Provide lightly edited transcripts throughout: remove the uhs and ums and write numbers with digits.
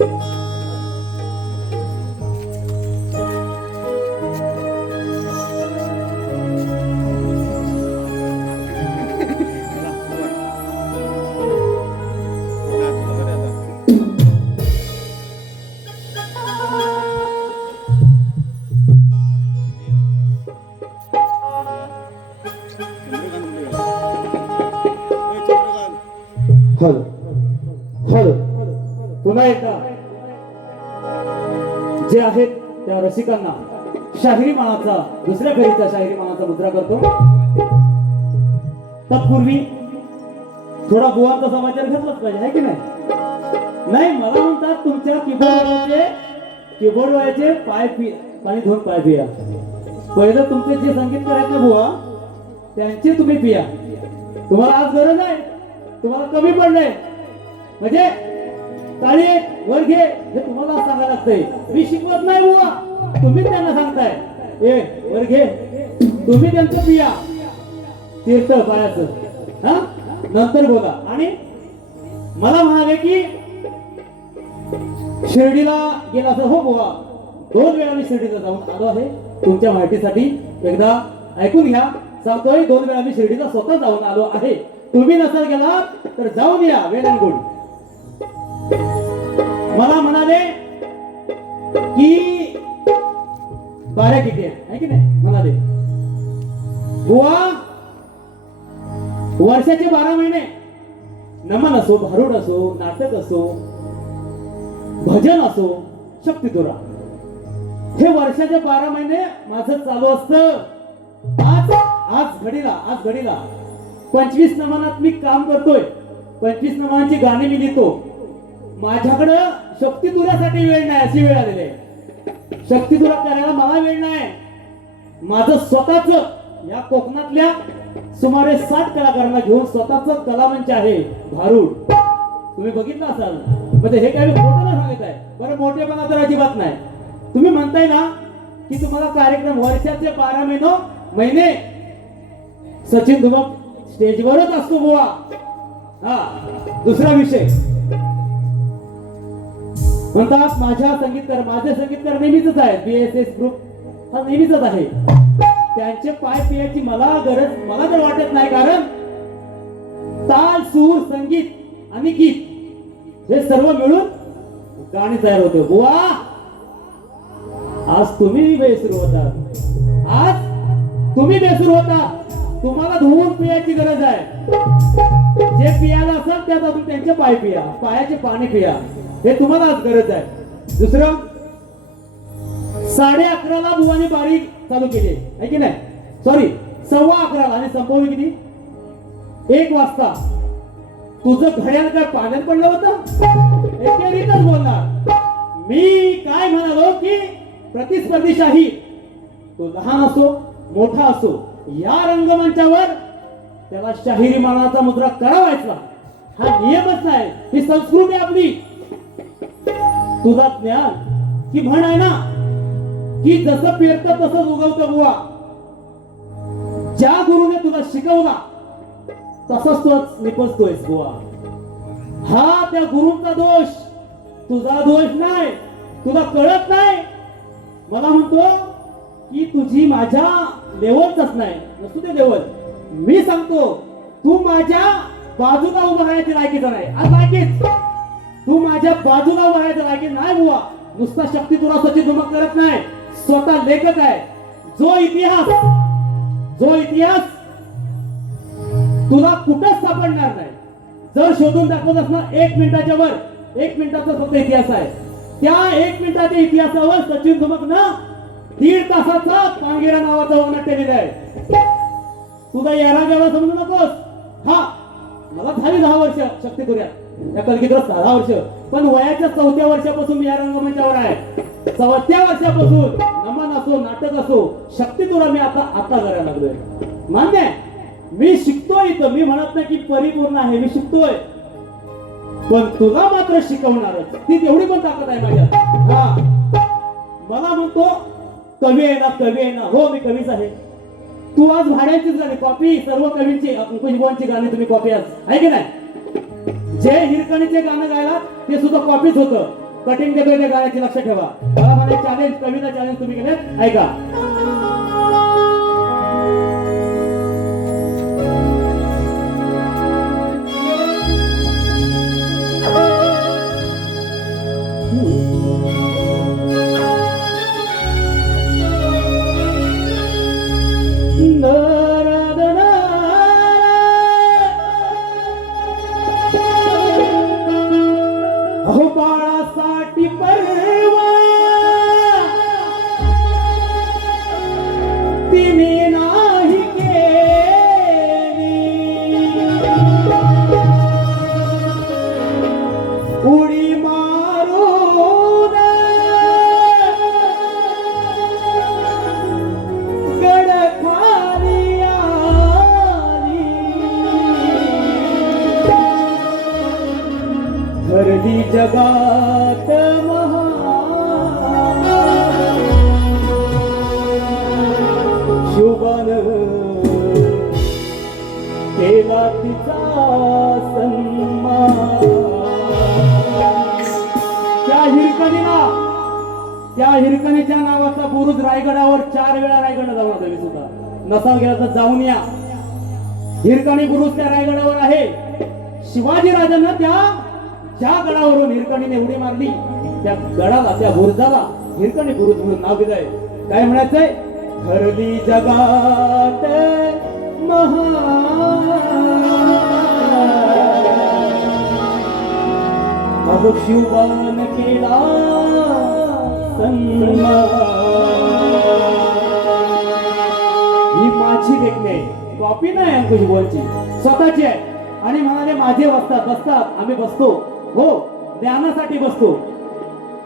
Hello hello पुन्हा एकदा जे आहेत त्या रसिकांना शाहिरी मानाचा दुसऱ्या फेरीचा शाहिरी मानाचा मुद्रा करतो. तत्पूर्वी थोडा बुवांचा समाचार घेतलाच पाहिजे आहे की नाही. नाही मला म्हणतात तुमच्या कीबोर्ड वाल्याचे पाणी धुवून पाय पिया. पहिलं तुमचे जे संगीतकार आहेत ना बुवा त्यांचे तुम्ही पिया. तुम्हाला आज गरज आहे, तुम्हाला कमी पडलंय म्हणजे ताळी एक वर घे हे तुम्हाला सांगायला लागतंय. मी शिकवत नाही बुवा, तुम्ही त्यांना सांगताय ए वर घे. तुम्ही त्यांचं पिया तीर्थ पायाचं हा नंतर बोला. आणि मला म्हणाले की शिर्डीला गेला असं. हो बुवा 2 वेळा मी शिर्डीला जाऊन आलो आहे. तुमच्या माहितीसाठी एकदा ऐकून घ्या. सांगतोय 2 वेळा मी शिर्डीला स्वतः जाऊन आलो आहे. तुम्ही नसेल गेला तर जाऊन या. वेल अँड गुड. मला म्हणाले की बाऱ्या किती आहे की नाही. म्हणाले बुवा वर्षाचे 12 महिने नमन असो, भारूड असो, नाटक असो, भजन असो, शक्तितुरा हे वर्षाचे 12 महिने माझं चालू असतं. आज घडीला 25 नमनात मी काम करतोय. 25 नमनाची गाणी मी लिहितो. माझ्याकडं शक्तितुरासाठी वेळ नाही अशी वेळ आलेली आहे. शक्तितुरा करायला मला वेळ नाही. माझं स्वतःच या कोकणातल्या सुमारे 60 कलाकारांना घेऊन स्वतःच कलामंच आहे भारूड. तुम्ही बघितलं असाल. म्हणजे हे काही मोठं नाही सांगत आहे. बरं मोठेपणा तर अजिबात नाही. तुम्ही म्हणताय ना की तुम्हाला कार्यक्रम वर्षाचे 12 महिने सचिन धुमक स्टेजवरच असतो बुवा. हा दुसरा विषय म्हणतात माझे संगीतकार नेहमीच आहे. BSS ग्रुप हा नेहमीच आहे. त्यांचे पाय पियाची मला तर वाटत नाही. कारण ताल, सूर, संगीत आणि गीत हे सर्व मिळून गाणी तयार होते बुवा. आज तुम्ही बेसुरू होता. तुम्हाला धुवून पियाची गरज आहे. जे पियाला असेल त्यात अजून त्यांचे पाय पिया, पायाचे पाणी पिया. हे तुम्हाला आज गरज आहे. दुसरं 11:30 बुवानी बारी चालू केली आहे की नाही. सॉरी 11:15 आणि संपवली किती 1 वाजता. तुझं घड्याळ काय पाण्यात पडलं होतं. एकेरीतच बोलणार. मी काय म्हणालो की प्रतिस्पर्धी शाही तो लहान असो मोठा असो या रंगमंचावर त्याला शाहिरी मानाचा मुद्रा करावायचा हा नियमच नाही. ही संस्कृती आपली. तुझा ज्ञान की म्हण आहे ना की जसं पेरतं तसंच उगवतं बुवा. ज्या गुरुने तुला शिकवला तसंच तू निपजतोयस बुवा. हा त्या गुरुचा दोष, तुझा दोष नाही. तुला कळत नाही. मला म्हणतो की तुझी माझ्या लेवलच नाही. नसू दे लेवल. मी सांगतो तू माझ्या बाजूला उभं राहायची लायकीचा नाही. आज लायकीच तू माझ्या बाजूला उभं राहायचं लायकी नाही बुवा. नुसता शक्ती तुला सचिन धुमक करत नाही. स्वतः लेखक आहे. जो इतिहास तुला कुठंच सापडणार नाही. जर शोधून दाखवत असणार 1 मिनिटाच्या वर 1 मिनिटाचा फक्त इतिहास आहे. त्या 1 मिनिटाच्या इतिहासावर सचिन धुमक ना 1.5 तासाचा पांगिरा नावाचा वनाट्य लिहिलाय. तुझा यारा गेला समजू नकोस. हा मला झाली 10 वर्ष शक्तितुऱ्यात या कलगीतच 10 वर्ष. पण वयाच्या 4थ्या वर्षापासून मी या रंगमंचावर आहे. 4थ्या वर्षापासून नमन असो नाटक असो शक्तितुरा मी आता करायला लागलोय. मान्य आहे. मी शिकतोय इथं. मी म्हणत नाही की परिपूर्ण आहे. मी शिकतोय. पण तुला मात्र शिकवणारच. ती तेवढी पण ताकद आहे माझ्यात. हा मला म्हणतो कवी आहे ना. हो मी कवीच आहे. तू आज भाड्याचीच गाणी कॉपी सर्व कवींची अंकुशबाईंची गाणी तुम्ही कॉपी आज आहे की नाही. जे हिरकणीचे गाणं गायला ते सुद्धा कॉपीच होतं. कटिंग देतोय त्या गाण्याची, लक्ष ठेवा. मला मला चॅलेंज, कविता चॅलेंज तुम्ही केले, ऐका. अहो बाळासाठी परवा तिने नाही केली, उडी मारून गड खाली आली, ठरली जगात महान, शुभन केला तिचा सन्मान. त्या हिरकणीच्या नावाचा बुरुज रायगडावर 4 वेळा रायगडला जाऊन आलो मी सुद्धा. नसाल गेला तर जाऊन या. हिरकणी बुरुज त्या रायगडावर आहे. शिवाजी राजांना ज्या गडावरून हिरकणीने उडी मारली त्या गडाला, त्या बुरुजाला हिरकणी बुरुज म्हणून नाव दिलंय. काय म्हणायचंय? ठरली जगात महान, अहो शिवबान केला सन्मान. ही माझी लेखणी आहे, कॉपी नाही अंकुश बोलची, स्वतःची आहे. आणि म्हणाले माझे बसतात, आम्ही बसतो. हो, ज्ञानासाठी बसतो,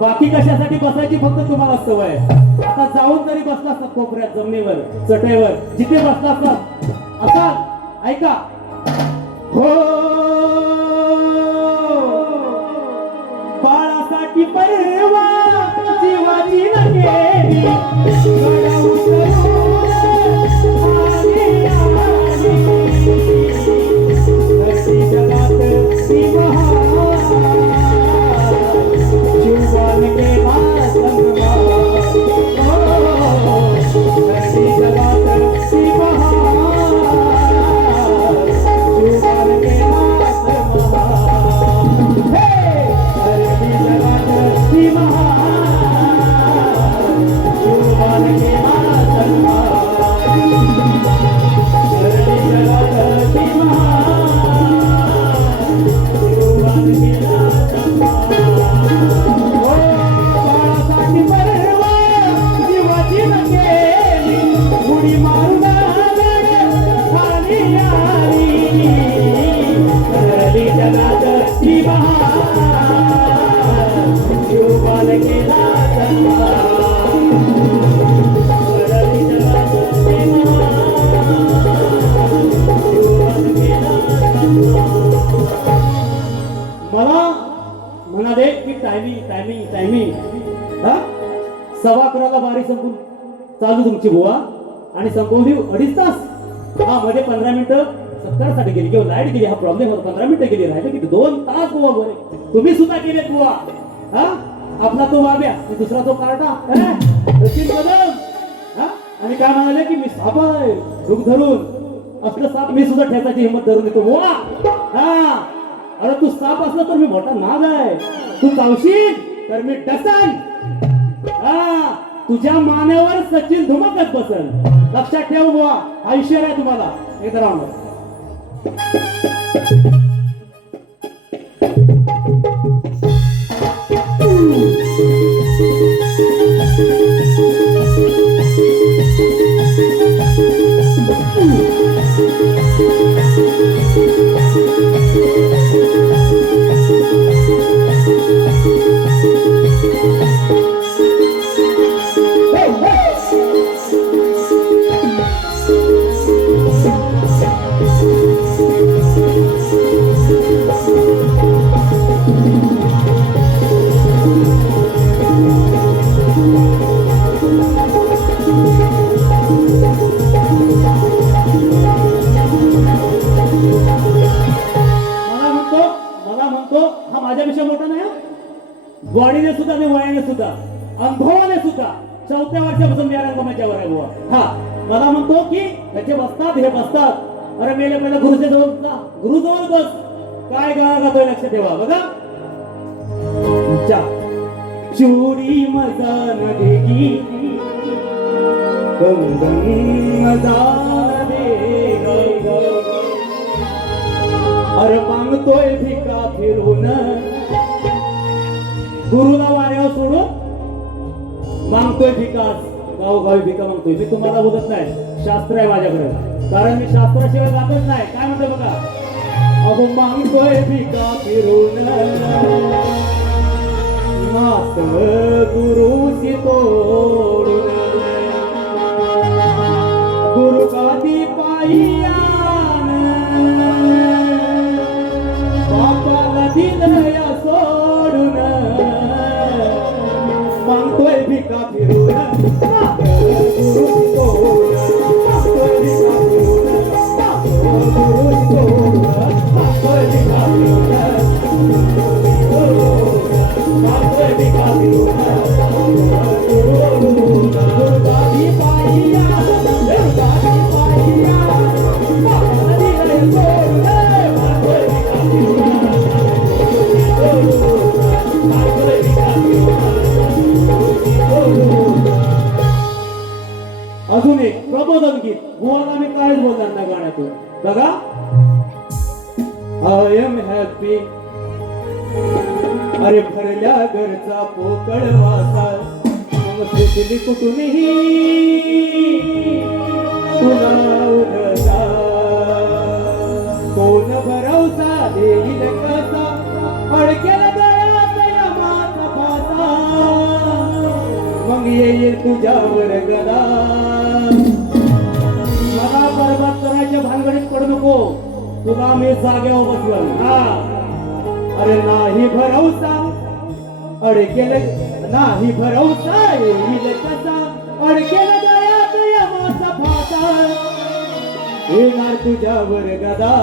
बाकी कशासाठी बसायची फक्त तुम्हाला सवय आहे. आता जाऊन जरी बसला असतात कोपऱ्यात, जमिनीवर, चटईवर, जिथे बसला असतात असा ऐका. हो बाळासाठी परवा जीवाची न केली, म्हणाले की टायमिंग 11:15 बारी संपून चालू तुमची बुवा आणि संपवली 2.5 तास. हा मध्ये 15 मिनिटं सत्कारासाठी गेली किंवा लाईट गेली, हा प्रॉब्लेम होता. 15 मिनिटं गेली, राहिले किती 2 तास बुवा बरे. तुम्ही सुद्धा गेलेत बुवा. हा आपला तो बाब्या, दुसरा तो कार्टा आणि काय म्हणाले की मी साप आहे, रुख धरून असलं साप मी सुद्धा ठेचायची हिंमत धरून येतो बुवा. हा अरे तू साप असला तर मी मोठा नाग आहे, तू चावशील तर मी डसन. हा तुझ्या मानेवर सचिन धुमकत बसल. लक्षात ठेव बुवा, आयुष्य आहे तुम्हाला. एक राऊंड बॉडीने सुद्धा आणि वयाने सुद्धा अनुभवाने सुद्धा 4थ्या वर्षापासून मी रंगमंचावर आहे बुवा. हा मला म्हणतो की त्याचे बसतात हे बसतात. अरे मेले पहिला गुरुच्या जवळ जा, गुरु जवळ बस. काय गाणं गातोय लक्ष ठेवा बघा. चोरी मजा न देगी कंगन मजा न देगी. अरे मागतोय भिका फिरून गुरुला वाऱ्यावर सोडून मागतोय भिकास. गावोगावी भिका मागतोय. मी तुम्हाला बोलत नाही, शास्त्र आहे माझ्याकडे, कारण मी शास्त्राशिवाय गातच नाही. काय म्हणतो बघा. अहो मागतोय भिका फिरून मात गुरुची तोडून. गुरु गादी पायीयान बापाला दिलया सोडून. मागतोय भिका फिरून मात गुरुची तोडून. मागतोय भिका फिरून गुरुची तोडून. मागतोय भिका अजून एक प्रबोधन गीत. बुवाला मी काहीच बोलणार नाही गाण्यातून. बघा. I am happy. अरे भरल्या घरचा पोकळ वासा मग सुटली कुठूनही तुला उघडा. कोण भरवसा देईल कसा अडकेला गळ्यात यमाचा फासा. मग येईल तुझ्यावर गदा. मला बरबाद करायच्या भानगडीत पडू नको. तुला मी जाग्यावर बसलो. हा अरे नाही भरवसा अडकेल नाही भरवसा येईल कसा अडकेल गळ्यात यमाचा फासा. येणार तुझ्यावर गदा.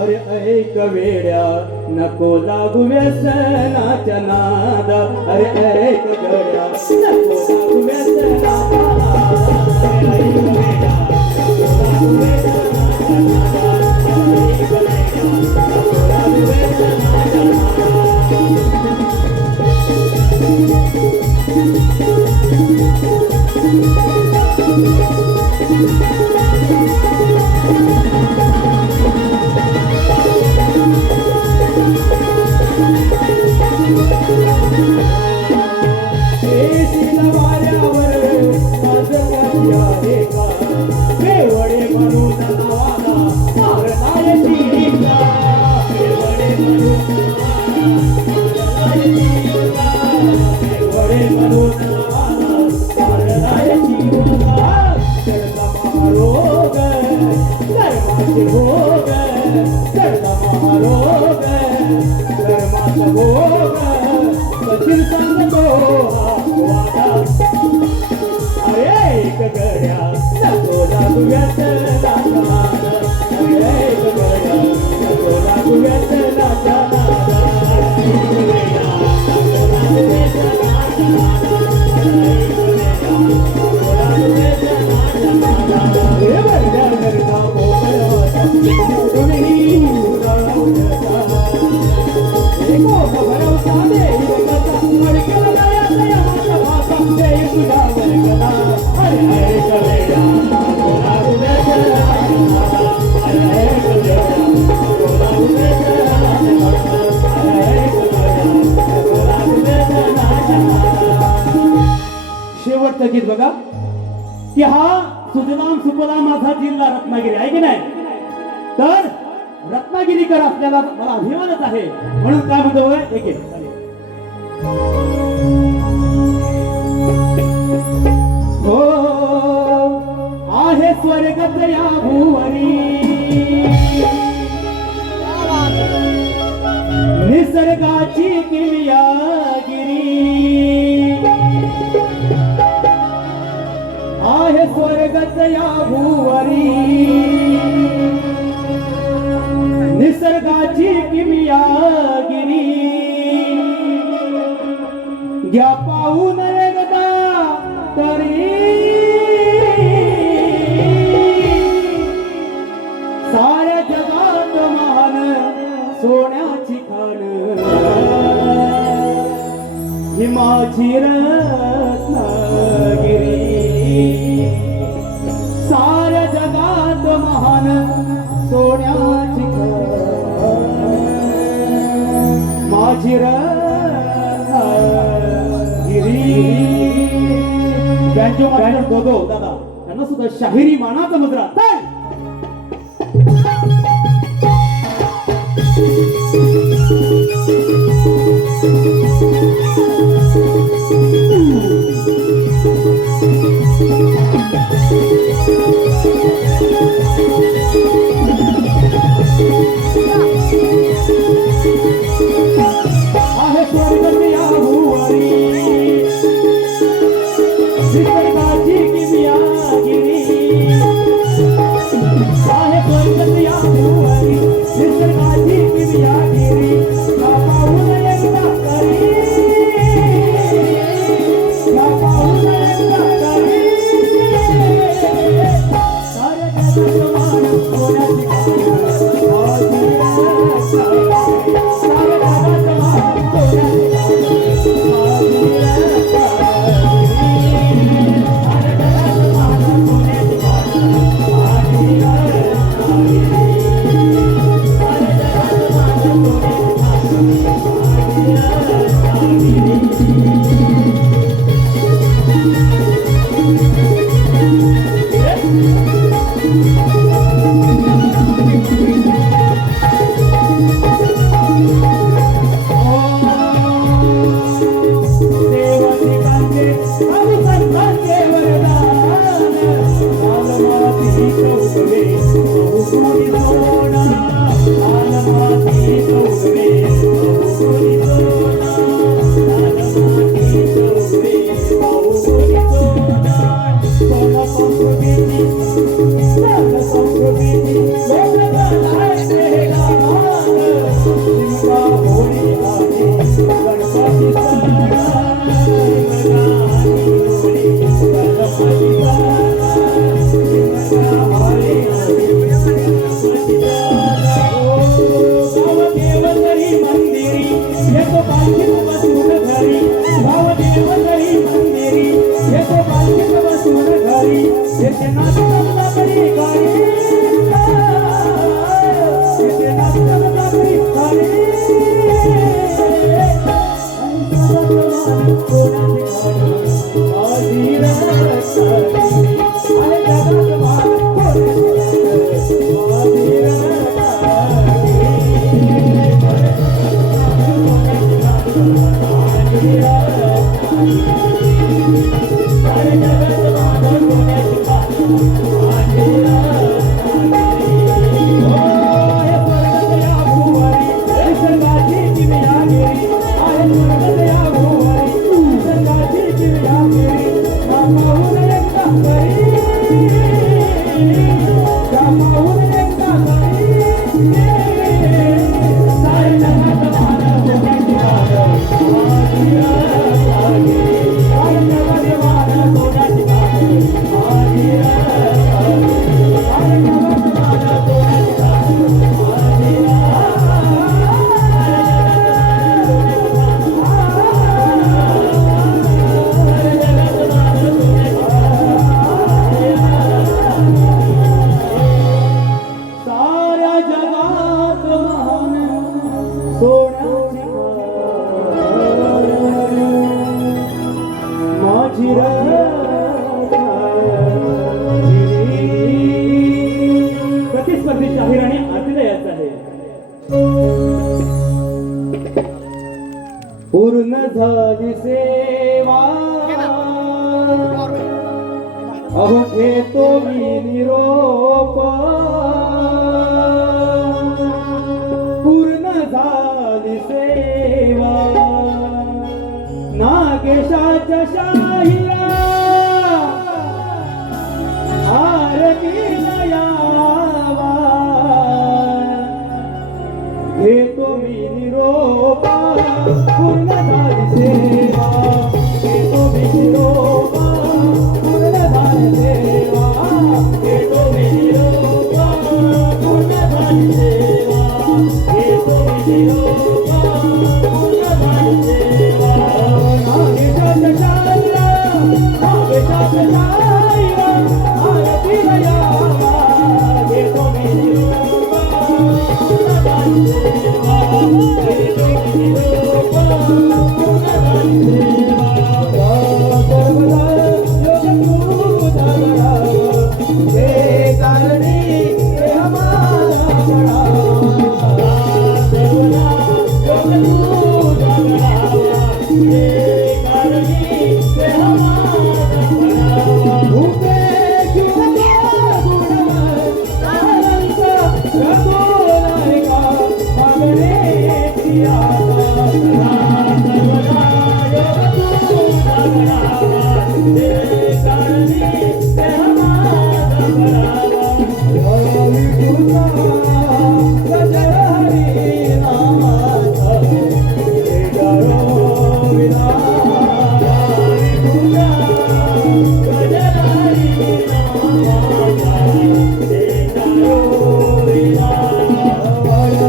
अरे ऐक वेड्या नको लागू व्यसनाच्या नादा. अरे ऐक वेड्या नको लागू व्यसनाच्या नादा. ऐक वेड्या नको लागू व्यसनाच्या नादा. शेवटचं गीत बघा की हा सुजलाम सुफलाम माझा जिल्हा रत्नागिरी आहे की नाही. तर रत्नागिरीकर असल्याला मला अभिमानच आहे. म्हणून काय म्हणतो एक एक हो आहे स्वर्गत या भुवरी निसर्गाची किमयागिरी. आहे स्वर्गत या भुवरी निसर्गाची सोन्याची किमियागिरी घ्या पाहून एकदा तरी साऱ्या जगात महान सोन्याची खाण ही माझी रत्नागिरी साऱ्या जगात महान सोन्याची माझी रत्नागिरी बँजो मास्टर दोघो दादा त्यांना सुद्धा शाहिरी मानाचा मुद्रा आहे स्वर्ग या भुवरी निसर्गाची किमियागिरी आहे स्वर्ग या भुवरी निसर्गाची किमियागिरी पाहून एकदा तरी पाहून एकदा तरी साऱ्या जगात मान सोन्याची प्रतिस्पर्धी शाहीर आणि अभिनयाच आहे. पूर्ण झाली सेवा अहो घेतो मी निरोप पूर्ण झाली सेवा नागेशाच्या शाहीरा आरती घेतो मी निरोपा पूर्ण झाली सेवा घेतो मी निरोपा पूर्ण झाली सेवा घेतो मी निरोपा पूर्ण झाली सेवा घेतो मी निरोपा पूर्ण झाली सेवा नागेशा चंद्रा नागेशा चंद्रा आरती यावा घेतो मी निरोपा पूर्ण झाली सेवा घेतो मी निरोपा पूर्ण झाली सेवा सर्वदा योग तुझा घडावा हे कारणी हे माझा घडावा सर्वदा योग तुझा घडावा हे कारणी हे माझा घडावा भूपे जीवना गुणमय आनंद रघुनायका मागणे प्रिया सर्वदा योग तुझा घडावा हे कारणी हे माझा घडावा हरी तुझा गजर हरी नामाचा हे गारो विलास हरी तुझा गजर हरी नामाचा हे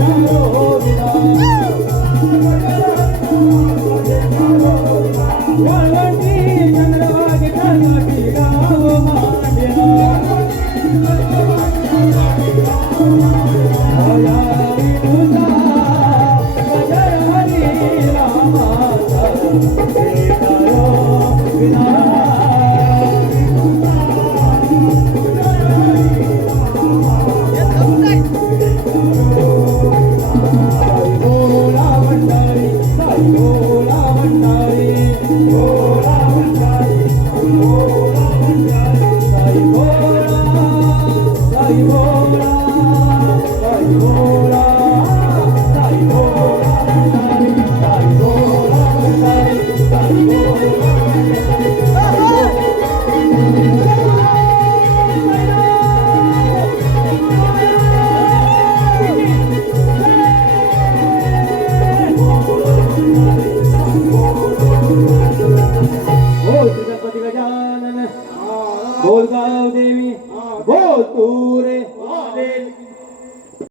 गारो विलास वळवळती चंद्रभागे चालकाठी तव माविला बोल गाव देवी बोल तू रे